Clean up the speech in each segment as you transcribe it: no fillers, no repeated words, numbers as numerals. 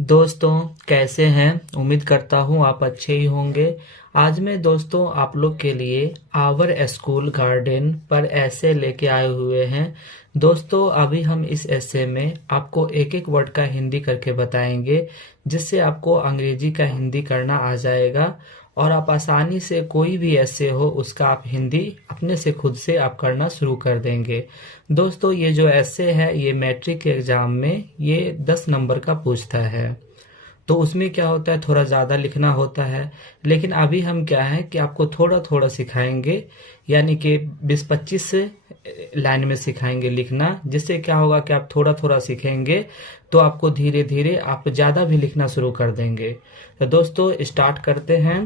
दोस्तों कैसे हैं। उम्मीद करता हूँ आप अच्छे ही होंगे। आज मैं दोस्तों आप लोग के लिए आवर स्कूल गार्डन पर ऐसे लेके आए हुए हैं। दोस्तों अभी हम इस ऐसे में आपको एक एक वर्ड का हिंदी करके बताएंगे, जिससे आपको अंग्रेजी का हिंदी करना आ जाएगा और आप आसानी से कोई भी ऐसे हो उसका आप हिंदी अपने से खुद से आप करना शुरू कर देंगे। दोस्तों ये जो ऐसे है ये मैट्रिक के एग्जाम में ये 10 नंबर का पूछता है, तो उसमें क्या होता है थोड़ा ज़्यादा लिखना होता है। लेकिन अभी हम क्या है कि आपको थोड़ा थोड़ा सिखाएंगे, यानी कि 20-25 लाइन में सिखाएंगे लिखना, जिससे क्या होगा कि आप थोड़ा थोड़ा सीखेंगे तो आपको धीरे धीरे आप ज़्यादा भी लिखना शुरू कर देंगे। तो दोस्तों स्टार्ट करते हैं।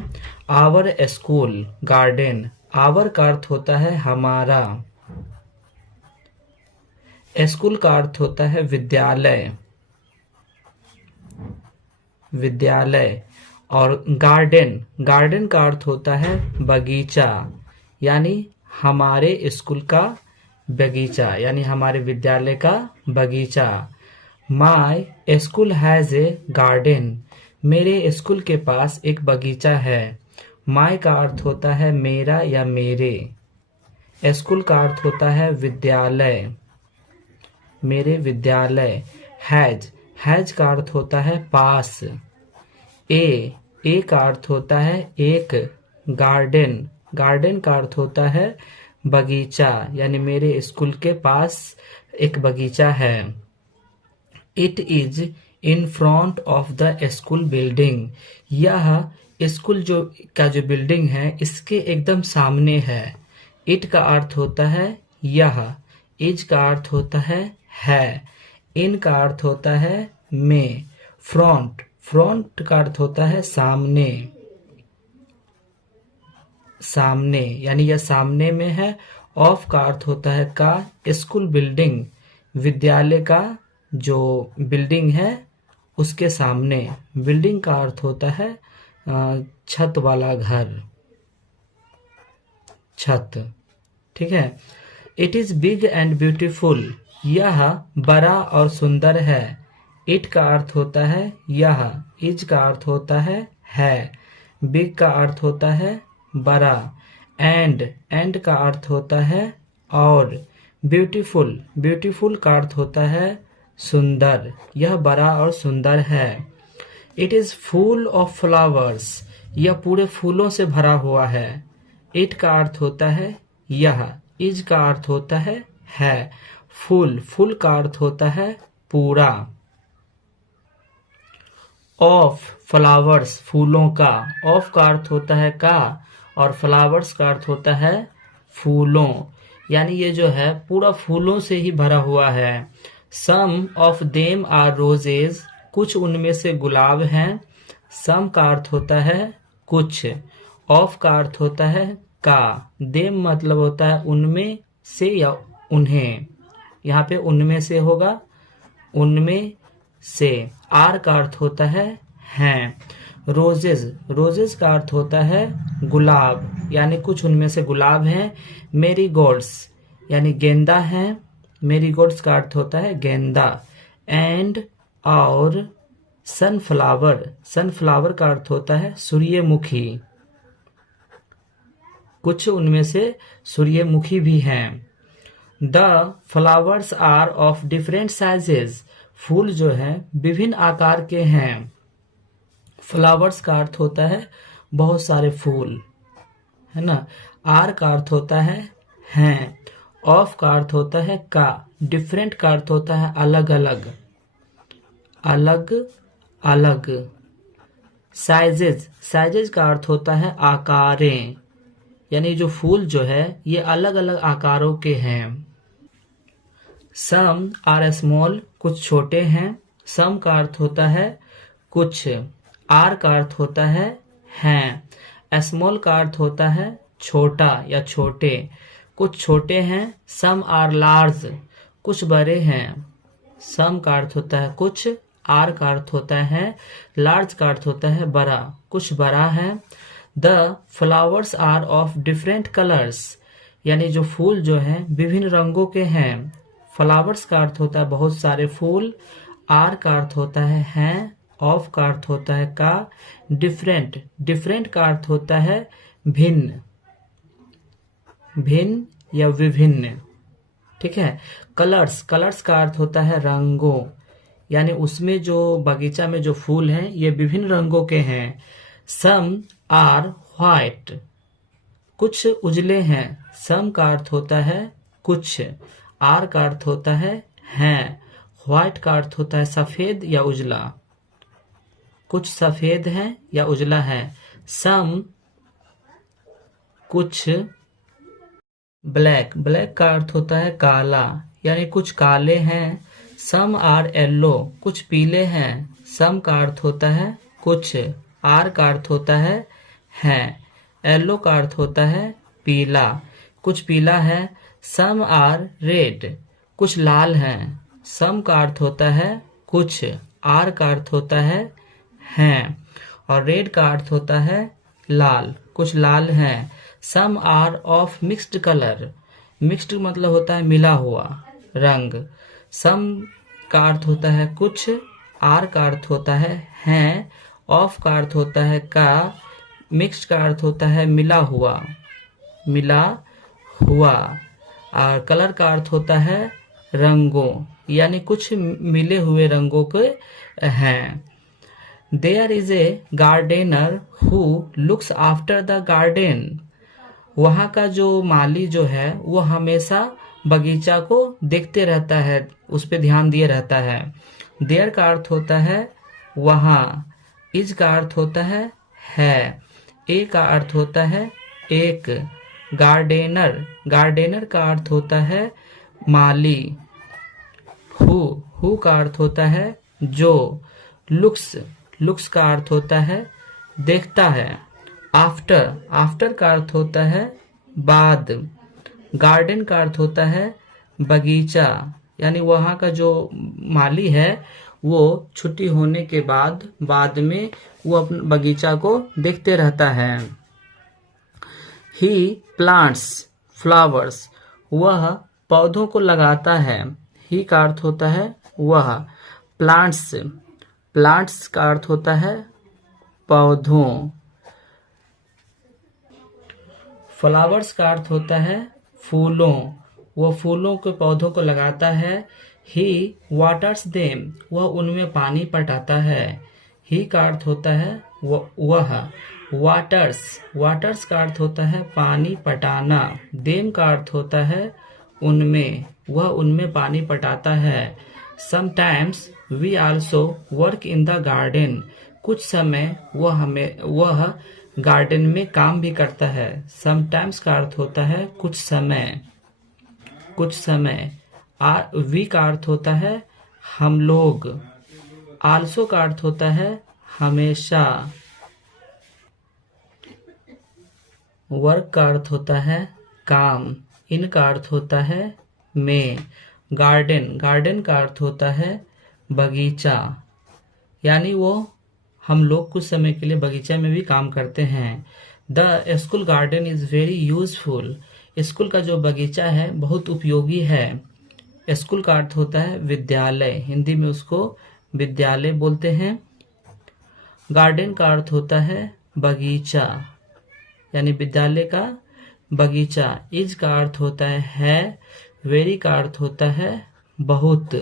Our school garden. आवर का अर्थ होता है हमारा, स्कूल का अर्थ होता है विद्यालय, विद्यालय। और गार्डन, गार्डन का अर्थ होता है बगीचा, यानी हमारे स्कूल का बगीचा, यानी हमारे विद्यालय का बगीचा। My school has a garden. मेरे स्कूल के पास एक बगीचा है। माय का अर्थ होता है मेरा या मेरे। स्कूल का अर्थ होता है विद्यालय, मेरे विद्यालय। हैज, हैज का अर्थ होता है पास। ए का अर्थ होता है एक। गार्डन, गार्डन का अर्थ होता है बगीचा, यानी मेरे स्कूल के पास एक बगीचा है। It is in front of the school building. यह स्कूल का जो बिल्डिंग है इसके एकदम सामने है। इट का अर्थ होता है यह। इज का अर्थ होता है। इन का अर्थ होता है में। फ्रंट, फ्रंट का अर्थ होता है सामने, सामने, यानी यह सामने में है। ऑफ का अर्थ होता है का। स्कूल बिल्डिंग, विद्यालय का जो बिल्डिंग है उसके सामने। बिल्डिंग का अर्थ होता है छत वाला घर, छत। ठीक है। It is big and beautiful. यह बड़ा और सुंदर है। इट का अर्थ होता है यह। इज का अर्थ होता है। बिग का अर्थ होता है बड़ा। एंड का अर्थ होता है और। ब्यूटीफुल, ब्यूटीफुल का अर्थ होता है सुंदर। यह बड़ा और सुंदर है। It is full of flowers. यह पूरे फूलों से भरा हुआ है। इट का अर्थ होता है यह। इज का अर्थ होता है। फुल, फुल का अर्थ होता है पूरा। ऑफ, फ्लावर्स, फूलों का। ऑफ का अर्थ होता है का और फ्लावर्स का अर्थ होता है फूलों, यानी ये जो है पूरा फूलों से ही भरा हुआ है। सम ऑफ देम आर रोजेज। कुछ उनमें से गुलाब हैं। सम का अर्थ होता है कुछ। ऑफ का अर्थ होता है का। देम मतलब होता है उनमें से या उन्हें, यहाँ पे उनमें से होगा, उनमें से। आर का अर्थ होता है हैं। रोजेज, रोजेज का अर्थ होता है गुलाब, यानी कुछ उनमें से गुलाब हैं। मेरीगोल्ड्स, यानी गेंदा है। मेरीगोल्ड्स का अर्थ होता है गेंदा। एंड और सनफ्लावर, सनफ्लावर का अर्थ होता है सूर्यमुखी। कुछ उनमें से सूर्यमुखी भी हैं। The flowers are of different sizes. फूल जो है विभिन्न आकार के हैं। फ्लावर्स का अर्थ होता है बहुत सारे फूल, है ना। आर का अर्थ होता है हैं। ऑफ का अर्थ होता है का। डिफरेंट का अर्थ होता है अलग अलग, अलग अलग। साइजेज, साइजेज का अर्थ होता है आकारें, यानी जो फूल जो है ये अलग अलग आकारों के हैं। सम आर स्मॉल, कुछ छोटे हैं। सम का अर्थ होता है कुछ। आर का अर्थ होता है हैं। स्मॉल का अर्थ होता है छोटा या छोटे। कुछ छोटे हैं। सम आर लार्ज, कुछ बड़े हैं। सम का अर्थ होता है कुछ। आर का अर्थ होता है लार्ज का अर्थ होता है बड़ा, कुछ बड़ा है। The flowers are of different colours, यानी जो फूल जो हैं विभिन्न रंगों के हैं। फ्लावर्स का अर्थ होता है बहुत सारे फूल। आर का अर्थ होता है हैं ऑफ का अर्थ होता है का, डिफरेंट, डिफरेंट का अर्थ होता है भिन्न, भिन्न या विभिन्न, ठीक है। कलर्स, कलर्स का अर्थ होता है रंगों, यानी उसमें जो बगीचा में जो फूल हैं ये विभिन्न रंगों के हैं। सम आर व्हाइट, कुछ उजले हैं। सम का अर्थ होता है कुछ, आर का अर्थ होता है हैं, व्हाइट का अर्थ होता है सफेद या उजला, कुछ सफेद है या उजला है। सम कुछ ब्लैक, ब्लैक का अर्थ होता है काला, यानी कुछ काले हैं। सम आर येलो, कुछ पीले हैं। सम का अर्थ होता है कुछ, आर का अर्थ होता है हैं, येलो का अर्थ होता है पीला, कुछ पीला है। सम आर रेड, कुछ लाल हैं। सम का अर्थ होता है कुछ, आर का अर्थ होता है हैं, और रेड का अर्थ होता है लाल, कुछ लाल हैं। Some are of mixed colour, mixed मतलब होता है मिला हुआ रंग। सम का अर्थ होता है कुछ, आर का अर्थ होता है हैं, ऑफ का अर्थ होता है का, मिक्स्ड का अर्थ होता है मिला हुआ, मिला हुआ, और कलर का अर्थ होता है रंगों, यानी कुछ मिले हुए रंगों के हैं। There is a gardener who looks after the garden, वहाँ का जो माली जो है वो हमेशा बगीचा को देखते रहता है, उस पे ध्यान दिए रहता है। देयर का अर्थ होता है वहाँ, इज का अर्थ होता है, ए का अर्थ होता है एक। गार्डनर, गार्डनर का अर्थ होता है माली। हु का अर्थ होता है जो। लुक्स, लुक्स का अर्थ होता है देखता है। आफ्टर, आफ्टर का अर्थ होता है बाद। गार्डन का अर्थ होता है बगीचा, यानी वहाँ का जो माली है वो छुट्टी होने के बाद, बाद में वो अपने बगीचा को देखते रहता है। ही प्लांट्स फ्लावर्स, वह पौधों को लगाता है। ही का अर्थ होता है वह। प्लांट्स, प्लांट्स का अर्थ होता है पौधों। फ्लावर्स का अर्थ होता है फूलों, वो फूलों के पौधों को लगाता है। ही वाटर्स देम, वह उनमें पानी पटाता है। ही का अर्थ होता है वह। वाटर्स, वाटर्स का अर्थ होता है पानी पटाना। देम का अर्थ होता है उनमें, वह उनमें पानी पटाता है। Sometimes we also work in the garden, कुछ समय वह गार्डन में काम भी करता है। समटाइम्स का अर्थ होता है कुछ समय, कुछ समय। वी का अर्थ होता है हम लोग। आल्सो का अर्थ होता है हमेशा। वर्क का अर्थ होता है काम। इन का अर्थ होता है में। गार्डन, गार्डन का अर्थ होता है बगीचा, यानी वो हम लोग कुछ समय के लिए बगीचा में भी काम करते हैं। The school garden is very useful, school का जो बगीचा है बहुत उपयोगी है। स्कूल का अर्थ होता है विद्यालय, हिंदी में उसको विद्यालय बोलते हैं। गार्डन का अर्थ होता है बगीचा, यानी विद्यालय का बगीचा। इज का अर्थ होता है, वेरी का अर्थ होता है बहुत।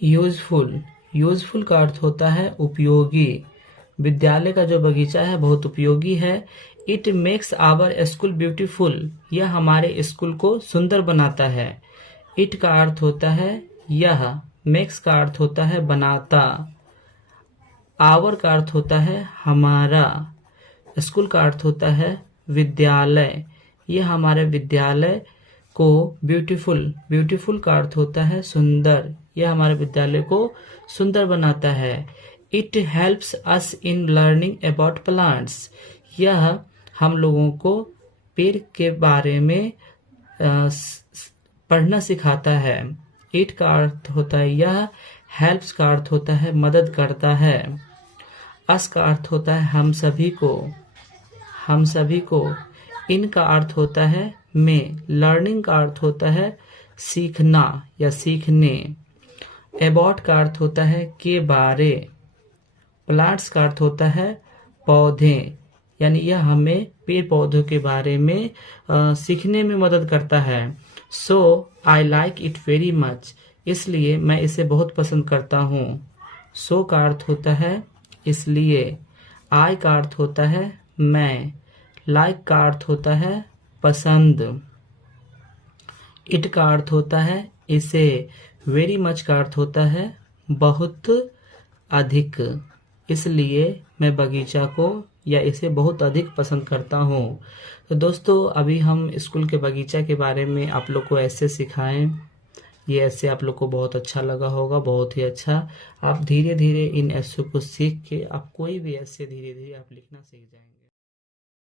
यूजफुल, यूजफुल का अर्थ होता है उपयोगी। विद्यालय का जो बगीचा है बहुत उपयोगी है। It makes our school beautiful, यह हमारे स्कूल को सुंदर बनाता है। इट का अर्थ होता है यह। मेक्स का अर्थ होता है बनाता। आवर का अर्थ होता है हमारा। स्कूल का अर्थ होता है विद्यालय, यह हमारे विद्यालय को ब्यूटीफुल, ब्यूटीफुल का अर्थ होता है सुंदर, यह हमारे विद्यालय को सुंदर बनाता है। It helps us in learning about plants, यह हम लोगों को पेड़ के बारे में पढ़ना सिखाता है। इट का अर्थ होता है यह। हेल्प्स का अर्थ होता है मदद करता है। अस का अर्थ होता है हम सभी को, हम सभी को। इन का अर्थ होता है में। लर्निंग का अर्थ होता है सीखना या सीखने। अबाउट का अर्थ होता है के बारे, प्लांट्स का अर्थ होता है पौधे, यानी यह हमें पेड़ पौधों के बारे में सीखने में मदद करता है। So I like it very much, इसलिए मैं इसे बहुत पसंद करता हूँ। सो का अर्थ होता है इसलिए, आई का अर्थ होता है मैं, लाइक का अर्थ होता है पसंद, इट का अर्थ होता है इसे, वेरी मच का अर्थ होता है बहुत अधिक। इसलिए मैं बगीचा को या इसे बहुत अधिक पसंद करता हूँ। तो दोस्तों, अभी हम स्कूल के बगीचा के बारे में आप लोग को ऐसे सिखाएं, ये ऐसे आप लोग को बहुत अच्छा लगा होगा, बहुत ही अच्छा। आप धीरे धीरे इन ऐसों को सीख के आप कोई भी ऐसे धीरे धीरे आप लिखना सीख जाएंगे।